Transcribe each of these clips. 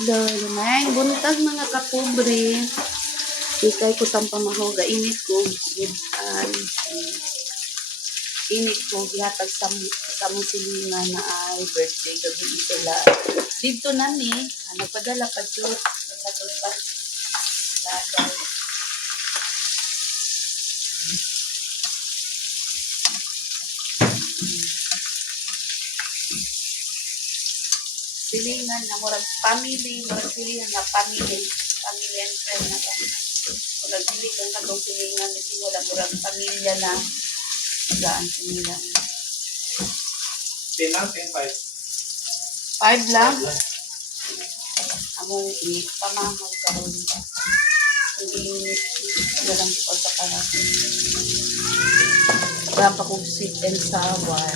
Lalo na, buntag mga kapobre. Ikay ko tang pamahoga, init ko. Budan. Init ko, gihatag sa musilingan na ay birthday gabi sila. Dito na ni, nagpadala pa dito. Katulad pa. Daday. Silingan na murag family, murag silingan na family and friend na ka. Murag silingan na kung silingan na simula, murag pamilya na gaan silingan. 10 lang, 5 10, 5. lang. Among pamahal ka ron. Hindi lang ko sa kanan. Wala pa kong sweet and sour.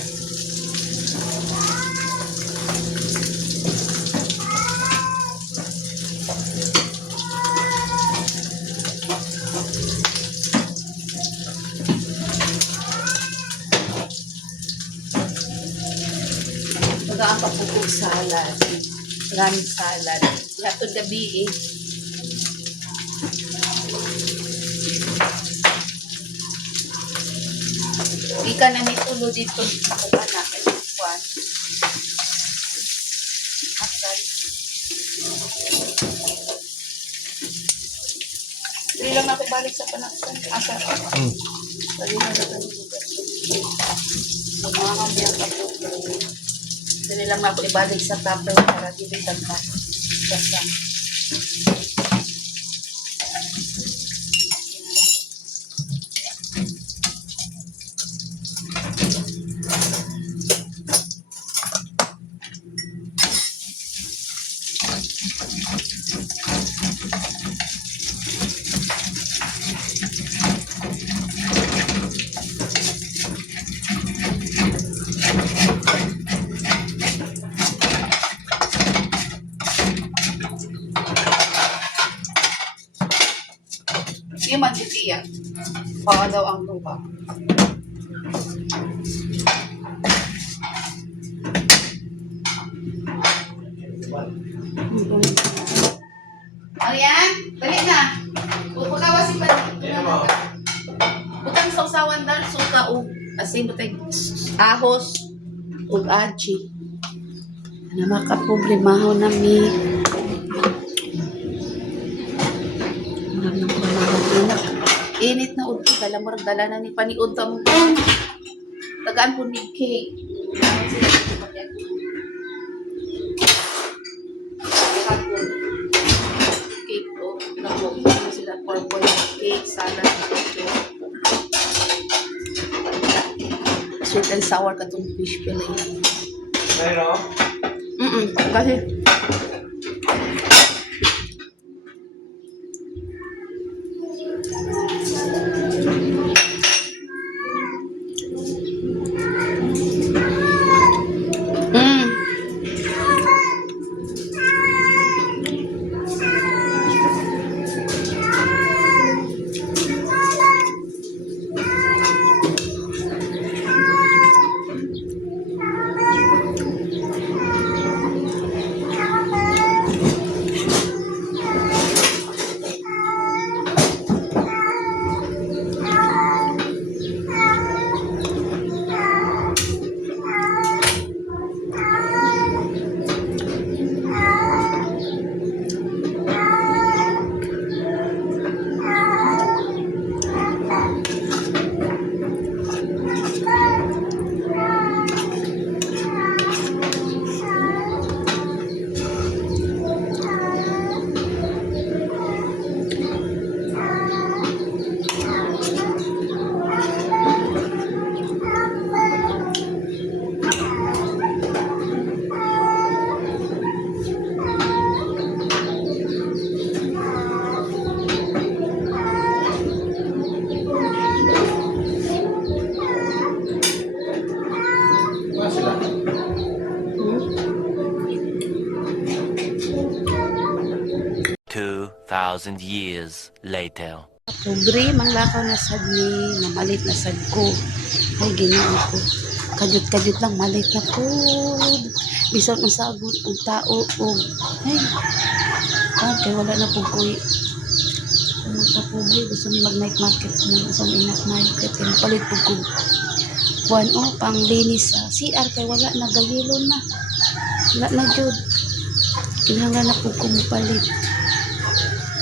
Magaan pa po kong salad. Maraming salad. Lahat gabi eh. Ika na may tulo dito sa kuha natin. Juan. Asal. Dili lang ako balik sa panaksan. Asal. Dali na lang ang lugar. Mga biyak ako. Dili lang ako ibalik sa tupper para dili tagpa. Kasang. Yung magtitiyak. Baka daw ang lupa. Ayan, balik na. Pagkawas si butang sa usawan dar, suka o asin butang ahos o aji. Ano makaproblemaho na mi. Init na udto, dala mo dala na ni paniud ta mo. Tagaan po ni cake. Cake po. Naku, sila purple cake, salad, sweet and sour katong fish fillet. Mayroon? Kasi Sila. 2,000 years later. Pobre, manglakaw na sad ni, mamalit na sad ko. Ay, ginoo ko. Kadyot-kadyot lang, malit na po. Bisan ang sagot ang tao o ay kay wala na pug koy magkapobre gusto ni mag night market na sa night market kay palit pug ko kuan o pang linis sa CR kay wala na gayelo na wala na jud kinahanglan na pug ko palit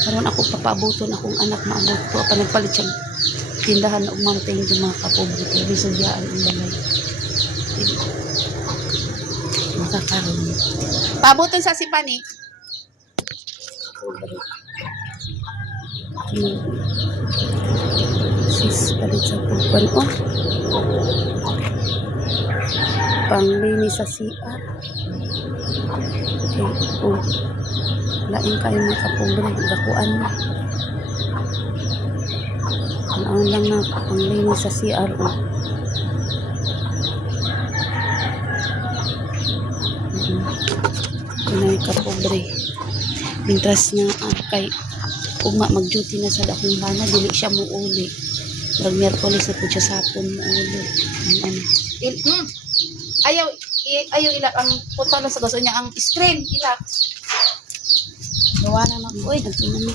karon ako papaaboton akong anak maabot ko pa nagpalit siya tindahan og mountain di mga kapobre kay bisugyaan ang balay makakaroon paaboton sa sipani sis palit sa pagpan oh panglinis sa CR okay oh lain kayo mga kapobre gakuan na ang lang na panglinis sa CR oh pinay kapobre mintras niya kay ugma mag-duty na sa dakong bana dili siya muuli pag Miyerkules na po siya sapon muuli ano ayaw ilak ang putalo sa gusto niya ang screen ilak gawa na uy nagsunami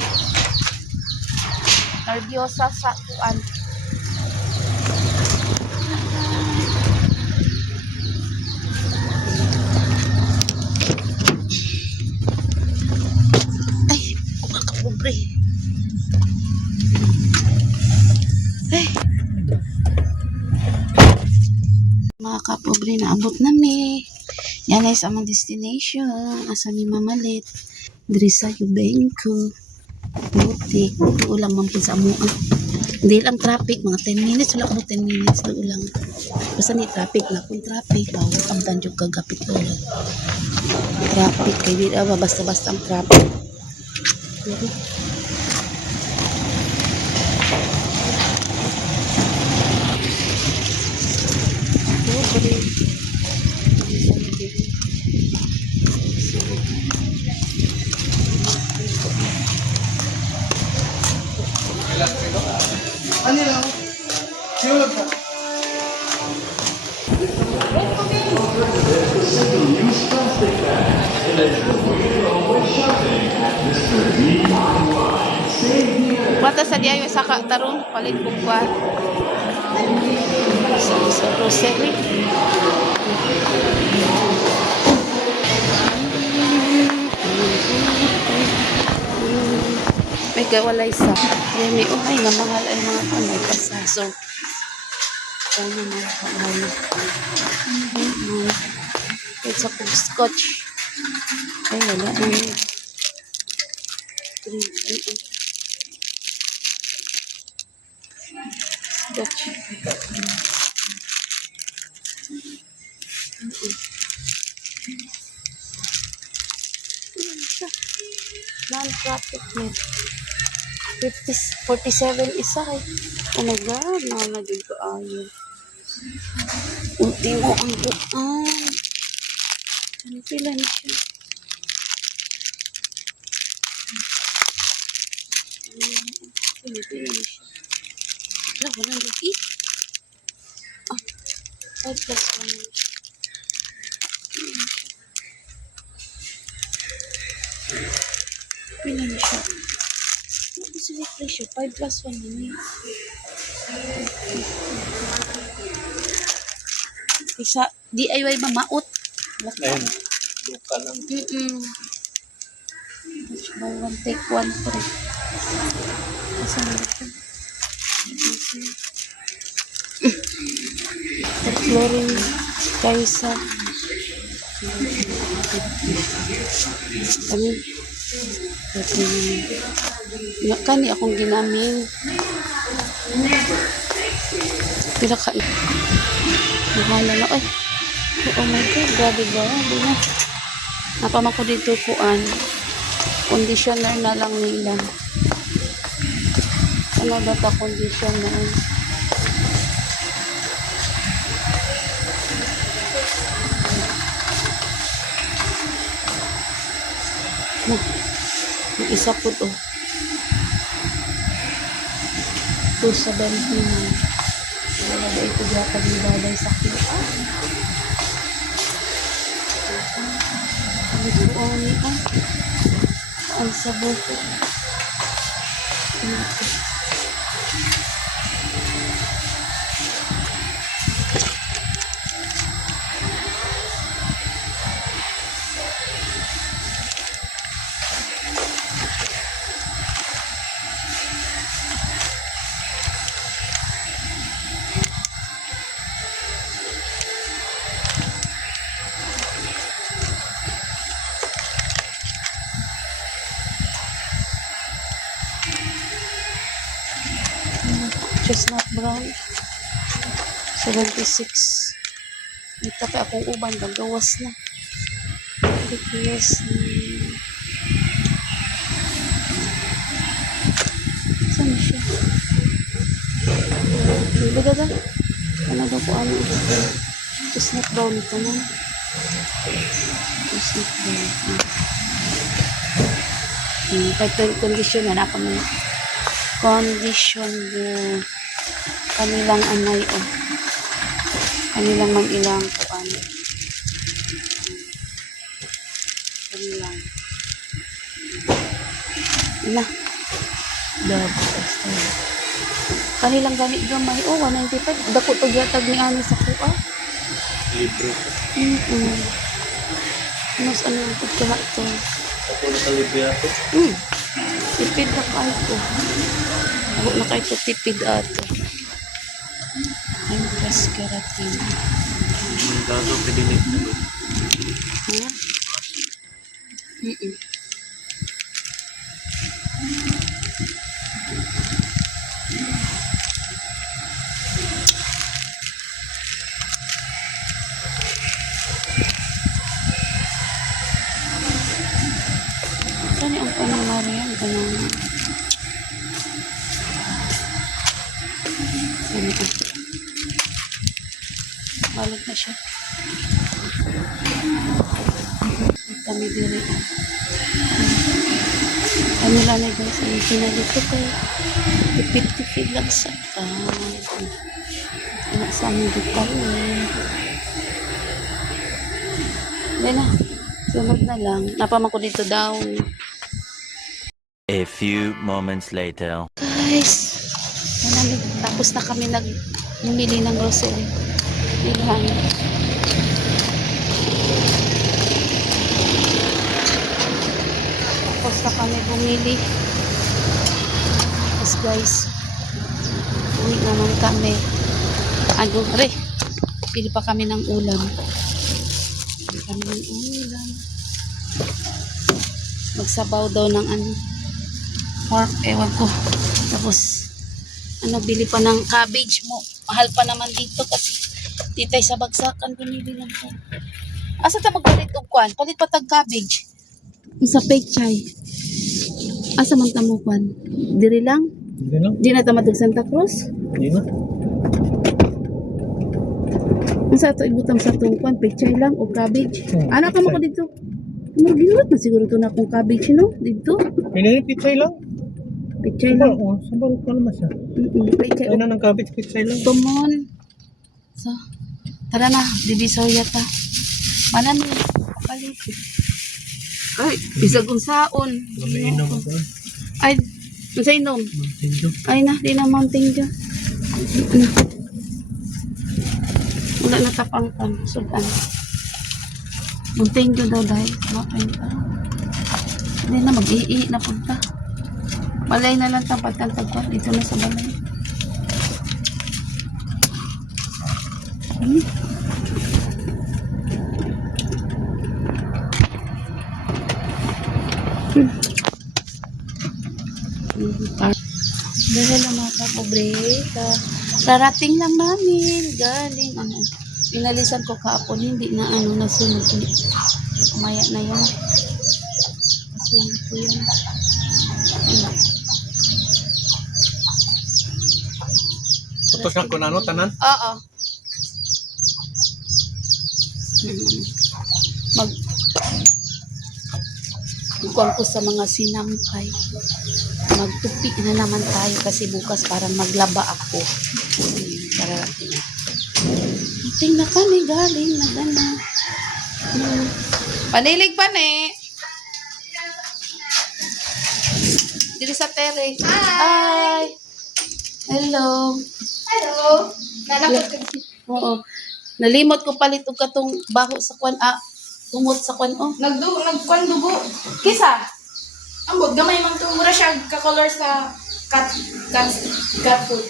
nervyosa sa kuan ay kumakapobre mga kapobre na abot na mi yan ay sa among destination asa mi mamalit diri sa Yubenko buti ulang mampin sa amuan hindi lang traffic mga 10 minutes wala ko 10 minutes do ulang basta ni traffic na kung traffic abdan jud kagapit ulo traffic kay di basta-basta ang traffic pero Ano lang? Sure ka. Bata sa diay sa tarong palit bugwat. Sa grocery. May kawalay sa. Yan may ay nga mahal ay mga kamay pasaso. Kaya mga kamay. It's a scotch. Ay wala na. Scotch. Non-profit net. 47 isa eh. Oh my God, nakalagay ko ayon. Unti mo ang bukan. Ano pila na siya? Pila na siya. Wala, wala na siya. Ah, 5 plus 1 na siya. Pila na siya. Ano sa presyo? 5 plus 1 na niya. Isa, DIY ba maot? Ayun. Luka lang. Buy one, take one free. Asa na ito? Flooring kaysa kani kani akong ginaming pila ka mahala na ay oh my God grabe ba na napamako dito kuan conditioner na lang nila ano data conditioner yung isa po to 270 na wala ba ito diya pag-ibaday sa kilo Ang sa buko. Chestnut brown. 76. Ito pa akong uban, gagawas na. Because, saan na siya? Baga. Ano daw ko ano? Chestnut brown ito na. Chestnut brown. Pag condition na, napang condition the kanilang anay o kanilang mag-ilang kuan kanilang na dab kanilang gamit gamay o 195 dako to gyatag ni ani sa kuha Libre ko. mas ano ang pagkahat to Ako na libre ako. tipid na kayo ko ako na kayo tipid ato ang press keratin Ang gago pedinig na doon. ha? Kani ang panamarihan ganun. Balik na siya. Kami diri. Ano lang na guys, ang pinalito kayo. Tipid-tipid lang sa anak sa aming dukal. Yan na. Sunod na lang. Napaman ko dito down. A few moments later. Guys, tapos na kami namili ng grocery. Ilan. Tapos na kami bumili. Tapos guys, uwi naman kami. Ano, pili pa kami ng ulam. Pili kami ng ulam. Magsabaw daw ng ano, pork, ewan ko. Tapos, bili pa ng cabbage mo. Mahal pa naman dito kasi titay sa bagsakan binili lang ko. Asa ta magpalit og kwan? Palit pa tag cabbage. Sa pechay. Asa man ta mo kwan? Diri lang? Hindi na. Di na ta matug Santa Cruz? Hindi na. Asa to ibutang sa tong kwan? Pechay lang o cabbage? Ano ka mo ko pechay. dito? Ginulat na siguro to na akong cabbage, no? Dito. Pili pizza lang. Pechay lang. Oo, sabalo ka naman siya. Pechay Ay na ng cabbage pizza lang. Tumon. So, tara na, divisoria ta. Manan ni palit. Ay, bisag unsaon. Lamiinom ako. Ay, unsa inom? Mantinjo. Ay na, di na Mountain Dew. Ano? Wala na tapangkan. Sudan. Mountain Dew daw dahil. Mountain Dew. Hindi na, mag-ii na punta. Balay na lang tapatan tagkwan. Dito na sa balay. Dahil ang mga kapobreka, rarating lang namin, galing, inalisan ko kahapon, hindi na nasunod ko. Kumaya na yan. Nasunod ko yan. Putos na ko na no, tanan? Oo. Magkuhan ko sa mga sinampay. Magtupi na naman tayo kasi bukas parang maglaba ako. Para tingnan kami galing na gana. Panilig pa ni. Dito sa tere. Hi. Hello. Hello. Nanapot ka. Oo. Nalimot ko palit og katong baho sa kwan. Umot sa kwan. Oh. Nagkuhan dugo. Kisa. Ang bog, gamay mang tumura siya ka-color sa cat food.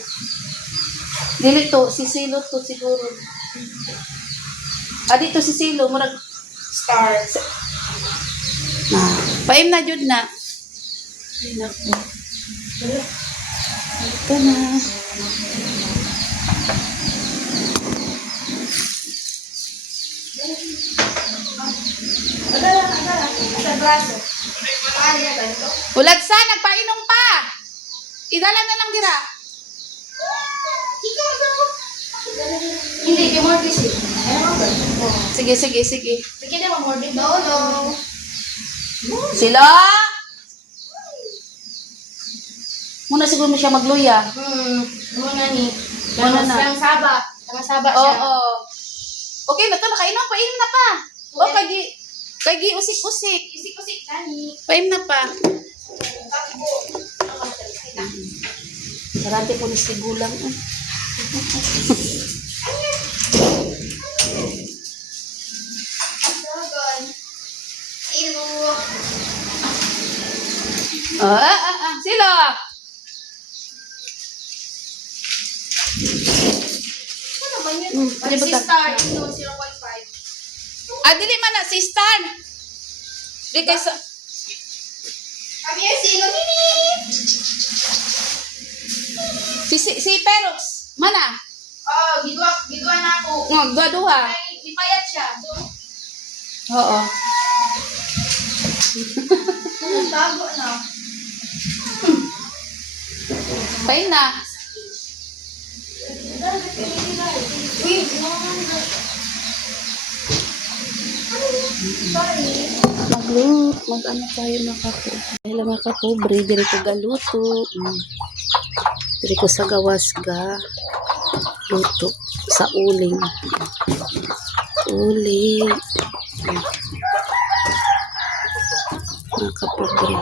Dili to. Sisilo to siguro. Dito sisilo. Murag. Stars. Na. Paim na jud na. Ay, naku. Ito na. Sa braso. Paano yan ba ito? Ulad sa, nagpainom pa. Idala na lang dira. Hindi, yung mortgage eh. Ano ba? Sige, sige, sige. Bigyan naman mortgage. No, no. Sila! Muna siguro mo siya magluya. Muna ni. Muna na. Lang saba. Lang saba Oo. siya. Okay na to, nakainom. Paim na pa. O, kagi usik-usik. Isik-usik nani. Paim na pa. Marati po ni sigulang. Dogon. Ilu. Sila! Ano naman yun? Ano ba ta? Star. Ino, 0.5. Dili man na, si Stan. Di kay sa... Kami yung sino nini. Si Perox. Mana? Oh, gidwa na ako. Dua-dua. Ay, ipayat siya. So, Oo. tago na. Paim na. Uy, sorry. Mag-ano tayo dahil mga kapobre, diri ko galuto. Diri ko sa gawas ga luto sa uling. Uling. Mga kapobre.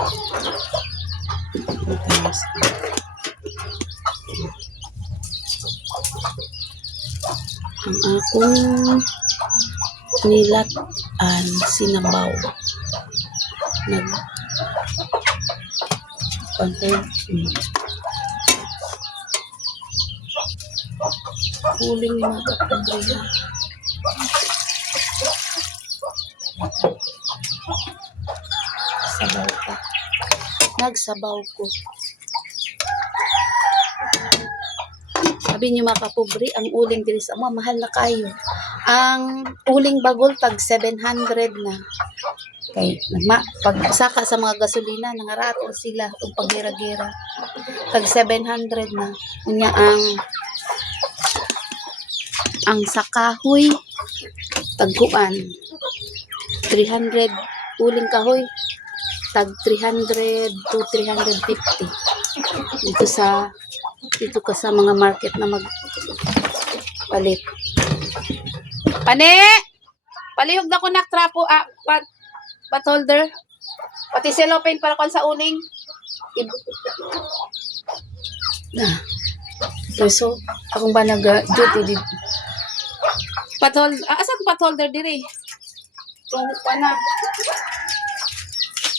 Ang akong nilatan sinabaw. Huling mga kapobre. Sabaw pa. Nagsabaw ko. Sabi niyo mga kapobre, ang uling diri sa mga mahal na kayo. Ang uling bagol tag 700 na. Kay pag saka sa mga gasolina nangaratol sila ug pagira-gira. Tag 700 na. Unya ang sakahoy tagkuan 300 uling kahoy tag 300 to 350 dito ka sa mga market na magpalit. Palihog na ko na trapo pot holder pati cellophane para kon sa uling so akong ba nag-duty di asan pot holder diri kung na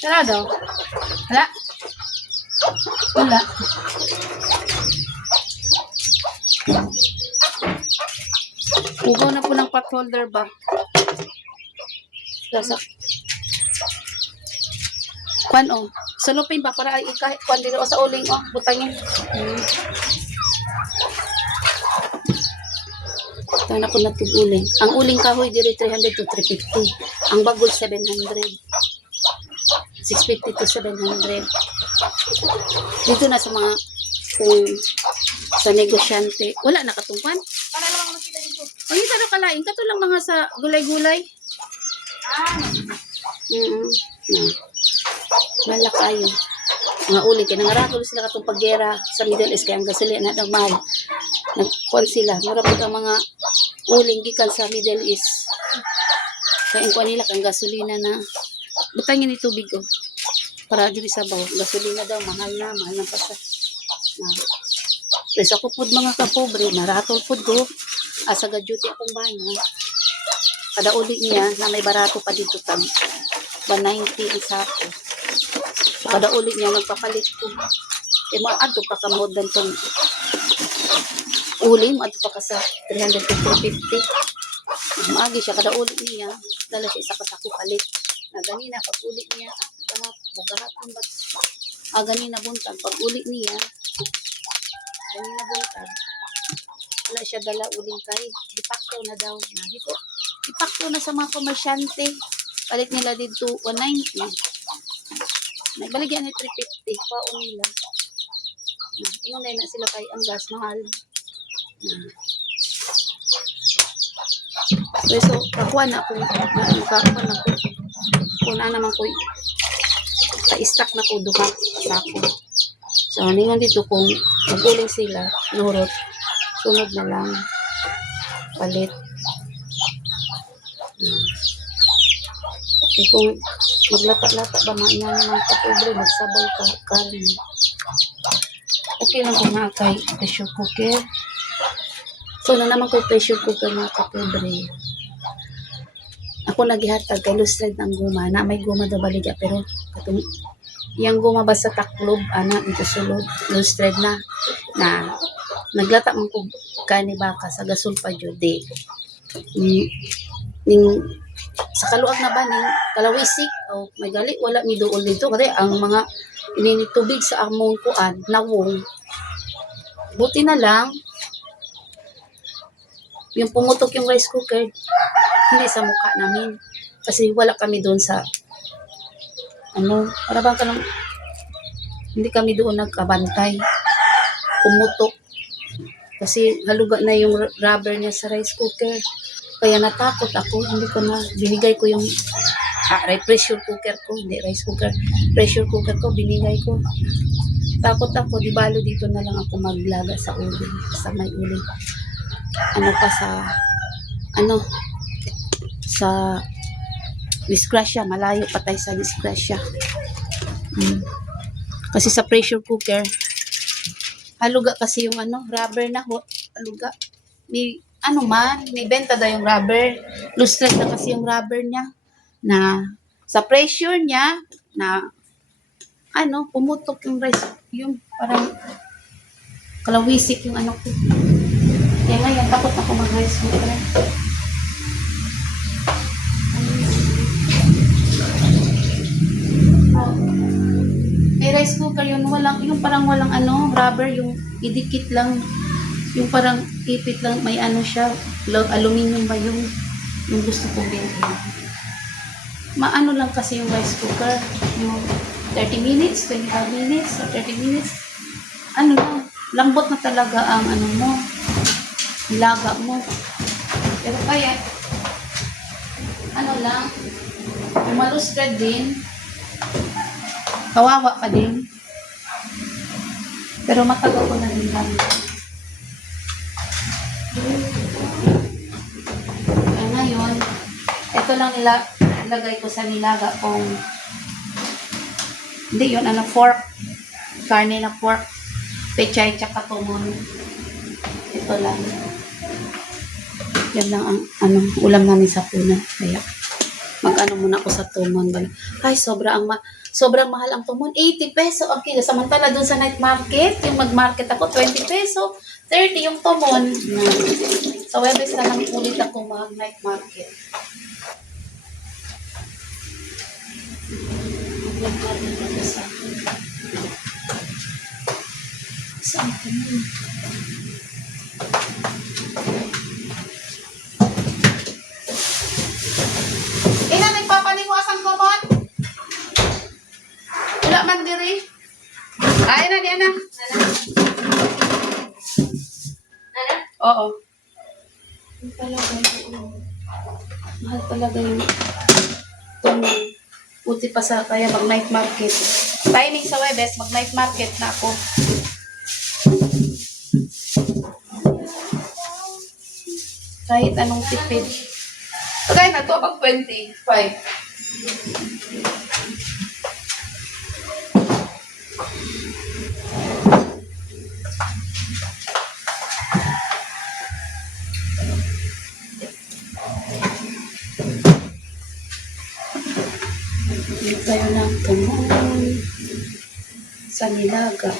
sarado wala ugaw na po ng pot holder ba kwan salupin ba para kahit kwan dito sa uling butangin Ito na ko natuguling. Ang uling kahoy diri 300 to 350. Ang bagol 700. 650 to 700. Dito na sa mga sa negosyante. Wala na katungkwan. Para lang makita dito. O yung talo kalain. Kato lang mga sa gulay-gulay. Wala kayo. Mga uling. Kaya nangarakol sila katong paggera sa Middle East. Kaya ang gasolina na mahal. Nagkuhan sila. Marapot ang mga uling gikan sa Middle East. Kaya ko nila kang gasolina na butangin ni tubig oh. Para diri sa baw. Gasolina daw mahal na pa sa. Pero ako pod mga kapobre, naratol pod ko. Asa ga duty akong bana. Kada uli niya na may barato pa dito tag 190 isa ko. So, kada uli niya nagpapalit ko. E mo adto pa ka more than tong uli mo adto pa ka sa 350. Maagi siya kada uli niya, dala siya isa ka sako palit. Na ganina pag uli niya, bugahaton ba? Ganina buntag pag uli niya. Ganina buntag. Wala siya dala uling kay. Dipakto na daw. Dito, dipakto na sa mga komersyante. Palit nila dito 190. Nagbaligyan ni 350. Paon nila. Ingon na sila kay ang gas mahal. So, kakuha na ako. Makakuha na ako. Kung na naman ko ka-stack na ko duha sa ako. So, ningon dito kung maguling sila, nurot, sunod na lang palit. Okay, kung maglata-lata ba mainan ng kapobre, magsabaw ka karin. Okay lang kung nga kay pressure cooker. So, na naman ko pressure cooker mga kapobre. Ako naghihatag kay Lustred ng guma. Na may guma daw baligya, pero katong yung guma ba sa taklob, ito sulod, Lustred na naglata man ko kani baka sa gasol pa jud di. Ning sa kaluag na ba ning kalawisik o may gali wala mi duol dito kasi ang mga ininitubig sa among kuan nawong. Buti na lang yung pumutok yung rice cooker hindi sa mukha namin kasi wala kami doon sa para bang kanang hindi kami doon nagkabantay. Pumutok kasi haluga na yung rubber niya sa rice cooker. Kaya natakot ako, hindi ko na binigay ko yung pressure cooker ko, hindi rice cooker, pressure cooker ko binigay ko. Takot ako, di balo dito na lang ako maglaga sa uli, sa may uli. Sa disgrasya, malayo patay sa disgrasya. Kasi sa pressure cooker, haluga kasi yung rubber na haluga. May benta daw yung rubber. Lustred na kasi yung rubber niya. Na sa pressure niya, na pumutok yung rice, yung parang kalawisik yung ko. Kaya ngayon, takot ako mag-rice cooker. May rice cooker yun, yung parang walang rubber, yung idikit lang, yung parang ipit lang, may siya, aluminum ba yung gusto kong bilhin. Maano lang kasi yung rice cooker, yung 30 minutes, 25 minutes, or 30 minutes, lambot na talaga ang mo, nilaga mo. Pero kaya, lang, umalustred din, kawawa pa din. Pero matagal ko na din gamit. Kaya ngayon, ito lang ilagay ko sa nilaga kong hindi yun, pork. Karne na pork. Pechay tsaka tumon. Ito lang. Yan lang ang ulam namin sa punan. Kaya muna ako sa tumon. Ay, sobrang mahal ang tumon. 80 peso. Okay, samantala dun sa night market, yung mag-market ako, 20 peso. 30 yung tumon. Sa Webes na lang ulit ako mag-night market. Mag-market ako saan tumon? Nagpapaniwas ang tumon? Wala man diri. Ay na, diyan na. Oo. Mahal talaga yung tumon. Puti pa sa kaya mag-night market. Timing sa Webes, mag-night market na ako. Kahit anong tipid. Tagay na to, pag 25. Hindi tayo ng kamon. Sa nilaga.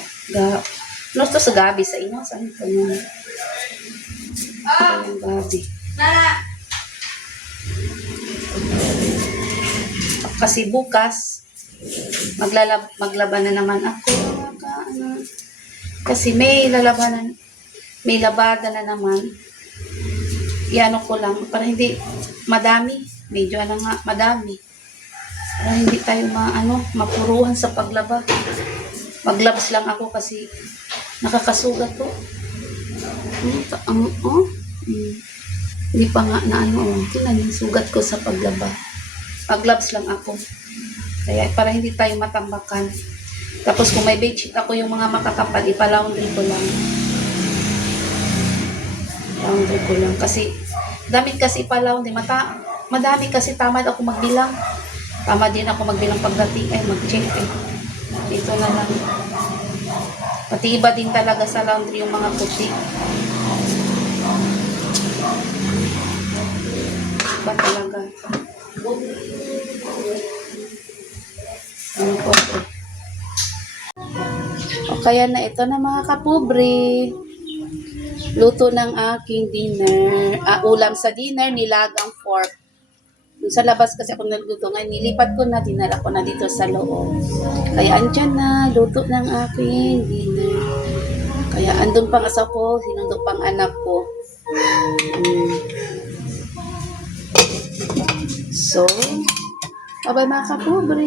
Ano to sa gabi sa inyo? Saan ito mo? Yung gabi. Kasi bukas, maglaban na naman ako. Kasi may labada na naman. Iano ko lang, para hindi madami. Medyo nga, madami. Para hindi tayo mapuruhan sa paglaba. Maglabs lang ako kasi nakakasugat ko. Hindi pa nga tinan yung sugat ko sa paglaba. Maglabs lang ako. Kaya para hindi tayo matambakan. Tapos kung may bedsheet ako yung mga makakapal, ipalaundry ko lang. Laundry ko lang. Kasi, damit kasi ipalaundry. Madami kasi tamad ako magbilang. Tamad din ako magbilang pagdating. Mag-check Dito na lang. Pati iba din talaga sa laundry yung mga puti. Iba talaga. Ano po ito? O kaya na ito na mga kapobre. Luto ng aking dinner. Ulam sa dinner, nilagang pork. Dun sa labas kasi ako nagluto ngayon. Nilipat ko na, dinala ko na dito sa loob. Kaya andyan na, luto ng aking dinner. Kaya andun pang asaw ko, sinundo pang anak ko. So, bye-bye mga kapobre.